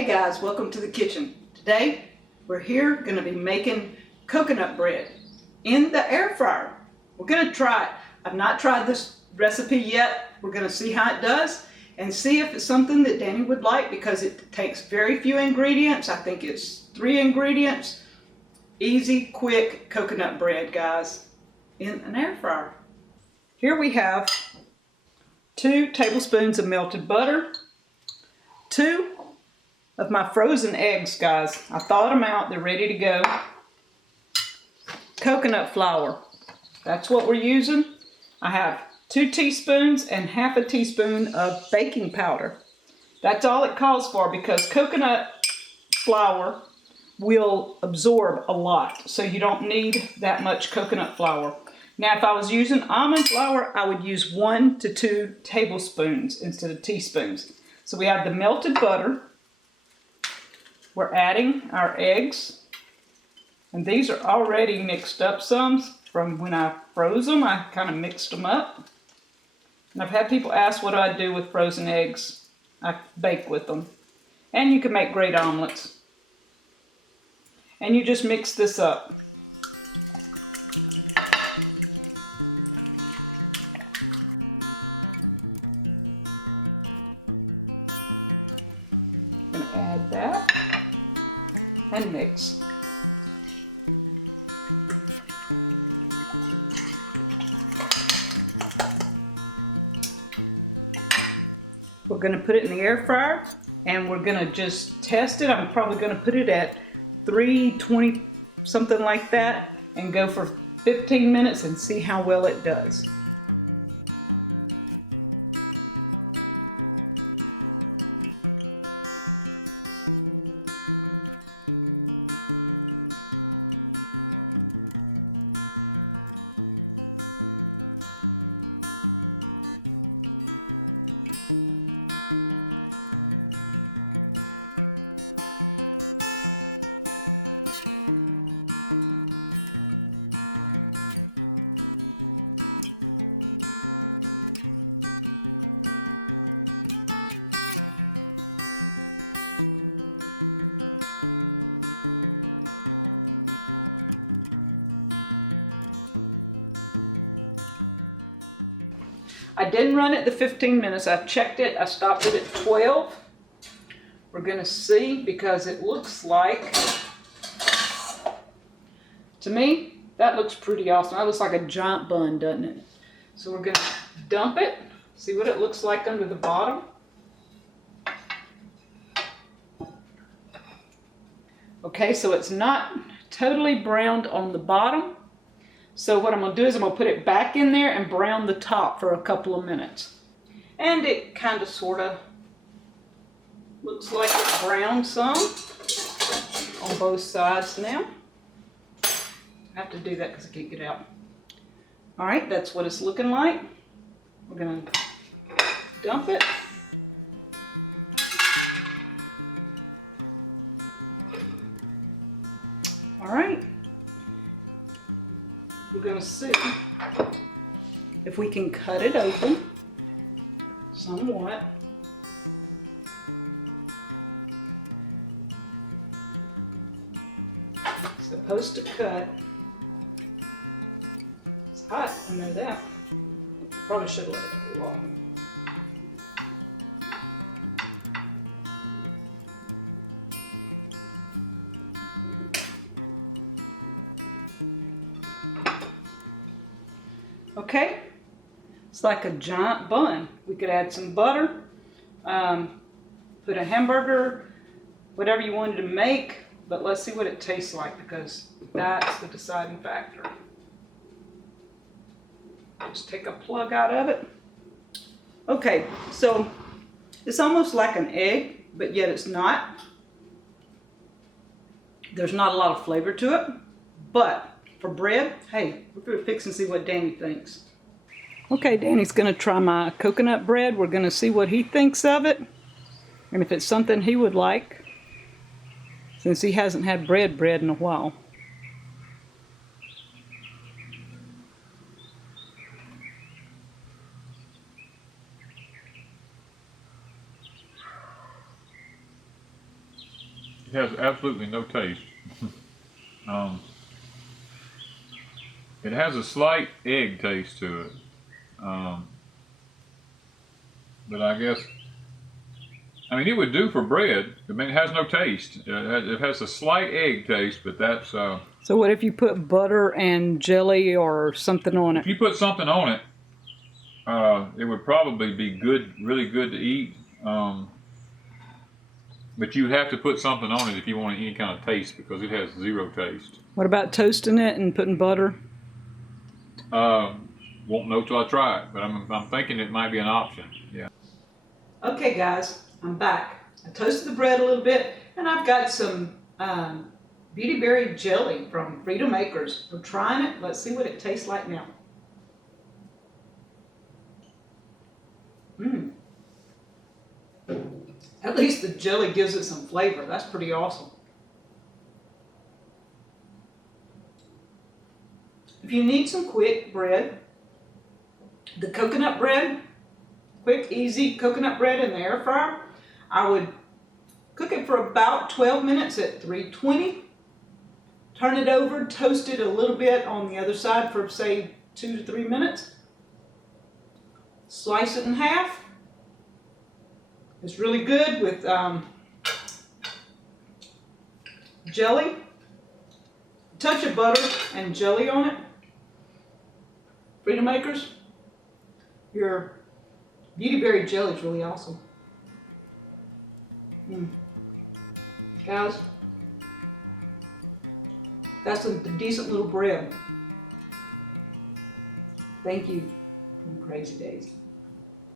Hey guys, welcome to the kitchen. Today we're here going to be making coconut bread in the air fryer. We're going to try it. I've not tried this recipe yet. We're going to see how it does and see if it's something that Danny would like because it takes very few ingredients. I think it's 3 ingredients. Easy, quick coconut bread, guys, in an air fryer. Here we have 2 tablespoons of melted butter, 2 of my frozen eggs, guys. I thawed them out, they're ready to go. Coconut flour, that's what we're using. I have 2 teaspoons and half a teaspoon of baking powder. That's all it calls for because coconut flour will absorb a lot, so you don't need that much coconut flour. Now, if I was using almond flour, I would use 1 to 2 tablespoons instead of teaspoons. So we have the melted butter. We're adding our eggs, and these are already mixed up some from when I froze them. I kind of mixed them up. And I've had people ask what do I do with frozen eggs. I bake with them. And you can make great omelets. And you just mix this up. And mix. We're going to put it in the air fryer and we're going to just test it. I'm probably going to put it at 320, something like that, and go for 15 minutes and see how well it does. I didn't run it the 15 minutes. I checked it. I stopped it at 12. We're going to see because it looks like, to me, that looks pretty awesome. That looks like a giant bun, doesn't it? So we're going to dump it, see what it looks like under the bottom. Okay, so it's not totally browned on the bottom. So what I'm going to do is I'm going to put it back in there and brown the top for a couple of minutes. And it kind of sort of looks like it's browned some on both sides now. I have to do that because I can't get out. Alright, that's what it's looking like. We're going to dump it. Alright. We're going to see if we can cut it open somewhat. It's supposed to cut. It's hot, I know that. Probably should have let it cool off. Okay, it's like a giant bun. We could add some butter, put a hamburger, whatever you wanted to make, but let's see what it tastes like because that's the deciding factor. Just take a plug out of it. Okay, so it's almost like an egg, but yet it's not. There's not a lot of flavor to it, but for bread, hey, we're fixing to see what Danny thinks. Okay, Danny's going to try my coconut bread. We're going to see what he thinks of it and if it's something he would like since he hasn't had bread in a while. It has absolutely no taste. It has a slight egg taste to it. But I guess, I mean, it would do for bread. I mean, it has no taste. It has a slight egg taste, but that's... So what if you put butter and jelly or something on it? If you put something on it, it would probably be good, really good to eat. But you have to put something on it if you want any kind of taste, because it has zero taste. What about toasting it and putting butter? Won't know till I try it, but I'm thinking it might be an option. Yeah. Okay guys, I'm back. I toasted the bread a little bit, and I've got some beauty berry jelly from Freedom Acres. We're trying it. Let's see what it tastes like now. At least the jelly gives it some flavor. That's pretty awesome. If you need some quick bread, the coconut bread, quick, easy coconut bread in the air fryer, I would cook it for about 12 minutes at 320. Turn it over, toast it a little bit on the other side for say 2 to 3 minutes. Slice it in half. It's really good with jelly, a touch of butter and jelly on it. Freedom Acres, your beauty berry jelly is really awesome. Guys, that's a decent little bread. Thank you.